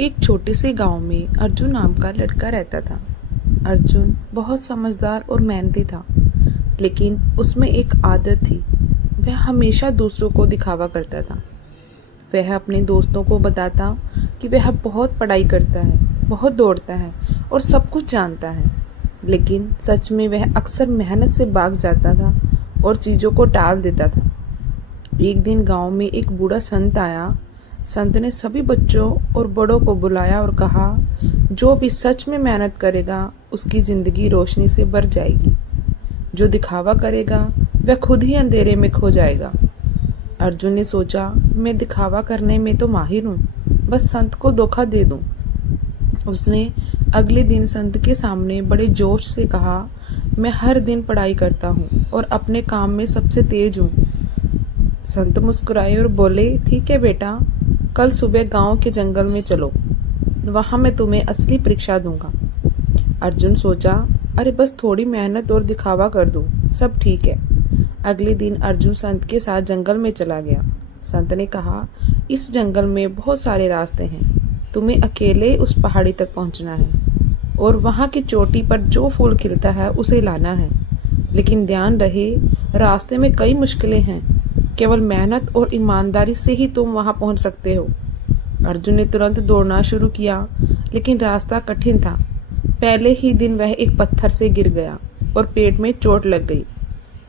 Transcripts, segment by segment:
एक छोटे से गांव में अर्जुन नाम का लड़का रहता था। अर्जुन बहुत समझदार और मेहनती था, लेकिन उसमें एक आदत थी। वह हमेशा दूसरों को दिखावा करता था। वह अपने दोस्तों को बताता कि वह बहुत पढ़ाई करता है, बहुत दौड़ता है और सब कुछ जानता है, लेकिन सच में वह अक्सर मेहनत से भाग जाता था और चीज़ों को टाल देता था। एक दिन गांव में एक बूढ़ा संत आया। संत ने सभी बच्चों और बड़ों को बुलाया और कहा, जो भी सच में मेहनत करेगा उसकी जिंदगी रोशनी से भर जाएगी। जो दिखावा करेगा वह खुद ही अंधेरे में खो जाएगा। अर्जुन ने सोचा, मैं दिखावा करने में तो माहिर हूँ, बस संत को धोखा दे दूं। उसने अगले दिन संत के सामने बड़े जोश से कहा, मैं हर दिन पढ़ाई करता हूँ और अपने काम में सबसे तेज हूँ। संत मुस्कुराए और बोले, ठीक है बेटा, कल सुबह गांव के जंगल में चलो, वहां मैं तुम्हें असली परीक्षा दूंगा। अर्जुन सोचा, अरे बस थोड़ी मेहनत और दिखावा कर दूं, सब ठीक है। अगले दिन अर्जुन संत के साथ जंगल में चला गया। संत ने कहा, इस जंगल में बहुत सारे रास्ते हैं, तुम्हें अकेले उस पहाड़ी तक पहुंचना है और वहां की चोटी पर जो फूल खिलता है उसे लाना है। लेकिन ध्यान रहे, रास्ते में कई मुश्किलें हैं, केवल मेहनत और ईमानदारी से ही तुम वहां पहुंच सकते हो। अर्जुन ने तुरंत दौड़ना शुरू किया, लेकिन रास्ता कठिन था। पहले ही दिन वह एक पत्थर से गिर गया और पेट में चोट लग गई।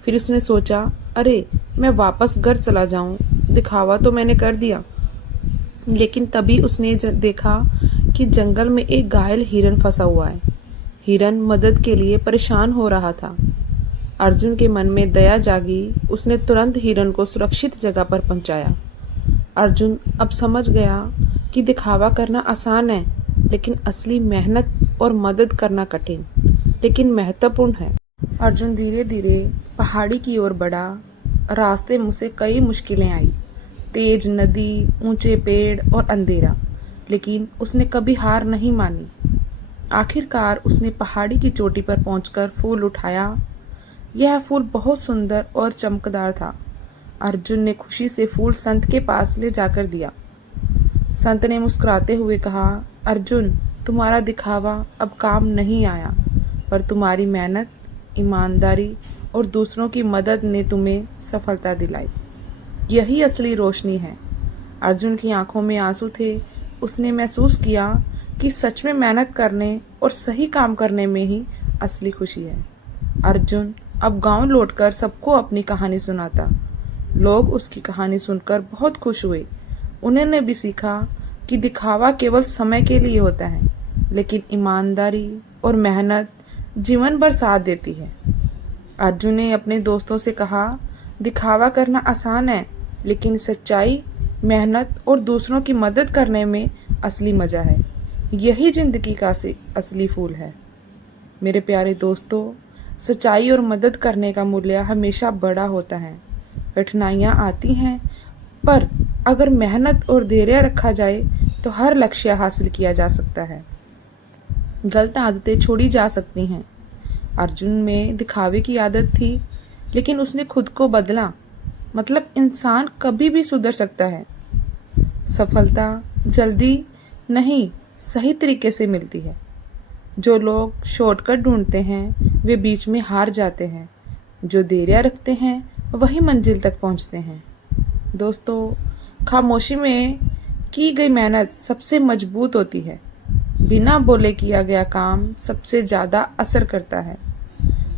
फिर उसने सोचा, अरे मैं वापस घर चला जाऊं, दिखावा तो मैंने कर दिया। लेकिन तभी उसने देखा कि जंगल में एक घायल हिरन फंसा हुआ है। हिरन मदद के लिए परेशान हो रहा था। अर्जुन के मन में दया जागी। उसने तुरंत हिरन को सुरक्षित जगह पर पहुंचाया। अर्जुन अब समझ गया कि दिखावा करना आसान है, लेकिन असली मेहनत और मदद करना कठिन लेकिन महत्वपूर्ण है। अर्जुन धीरे धीरे पहाड़ी की ओर बढ़ा। रास्ते में उसे कई मुश्किलें आई, तेज नदी, ऊंचे पेड़ और अंधेरा, लेकिन उसने कभी हार नहीं मानी। आखिरकार उसने पहाड़ी की चोटी पर पहुंचकर फूल उठाया। यह फूल बहुत सुंदर और चमकदार था। अर्जुन ने खुशी से फूल संत के पास ले जाकर दिया। संत ने मुस्कुराते हुए कहा, अर्जुन, तुम्हारा दिखावा अब काम नहीं आया, पर तुम्हारी मेहनत, ईमानदारी और दूसरों की मदद ने तुम्हें सफलता दिलाई। यही असली रोशनी है। अर्जुन की आंखों में आंसू थे। उसने महसूस किया कि सच में मेहनत करने और सही काम करने में ही असली खुशी है। अर्जुन अब गांव लौटकर सबको अपनी कहानी सुनाता। लोग उसकी कहानी सुनकर बहुत खुश हुए। उन्होंने भी सीखा कि दिखावा केवल समय के लिए होता है, लेकिन ईमानदारी और मेहनत जीवन भर साथ देती है। अर्जुन ने अपने दोस्तों से कहा, दिखावा करना आसान है, लेकिन सच्चाई, मेहनत और दूसरों की मदद करने में असली मजा है। यही जिंदगी का असली फूल है। मेरे प्यारे दोस्तों, सच्चाई और मदद करने का मूल्य हमेशा बड़ा होता है। कठिनाइयाँ आती हैं, पर अगर मेहनत और धैर्य रखा जाए तो हर लक्ष्य हासिल किया जा सकता है। गलत आदतें छोड़ी जा सकती हैं। अर्जुन में दिखावे की आदत थी, लेकिन उसने खुद को बदला। मतलब इंसान कभी भी सुधर सकता है। सफलता जल्दी नहीं, सही तरीके से मिलती है। जो लोग शॉर्टकट ढूंढते हैं वे बीच में हार जाते हैं। जो धैर्य रखते हैं वही मंजिल तक पहुंचते हैं। दोस्तों, खामोशी में की गई मेहनत सबसे मजबूत होती है। बिना बोले किया गया काम सबसे ज़्यादा असर करता है।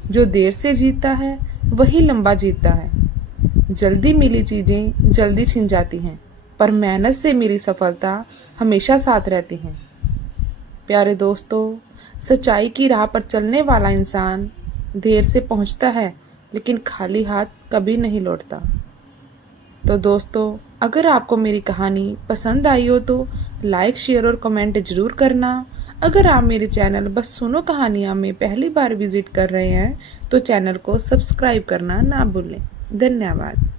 जो देर से जीतता है वही लंबा जीतता है। जल्दी मिली चीज़ें जल्दी छिन जाती हैं, पर मेहनत से मिली सफलता हमेशा साथ रहती हैं। प्यारे दोस्तों, सच्चाई की राह पर चलने वाला इंसान देर से पहुंचता है, लेकिन खाली हाथ कभी नहीं लौटता। तो दोस्तों, अगर आपको मेरी कहानी पसंद आई हो तो लाइक, शेयर और कमेंट जरूर करना। अगर आप मेरे चैनल बस सुनो कहानियाँ में पहली बार विजिट कर रहे हैं तो चैनल को सब्सक्राइब करना ना भूलें। धन्यवाद।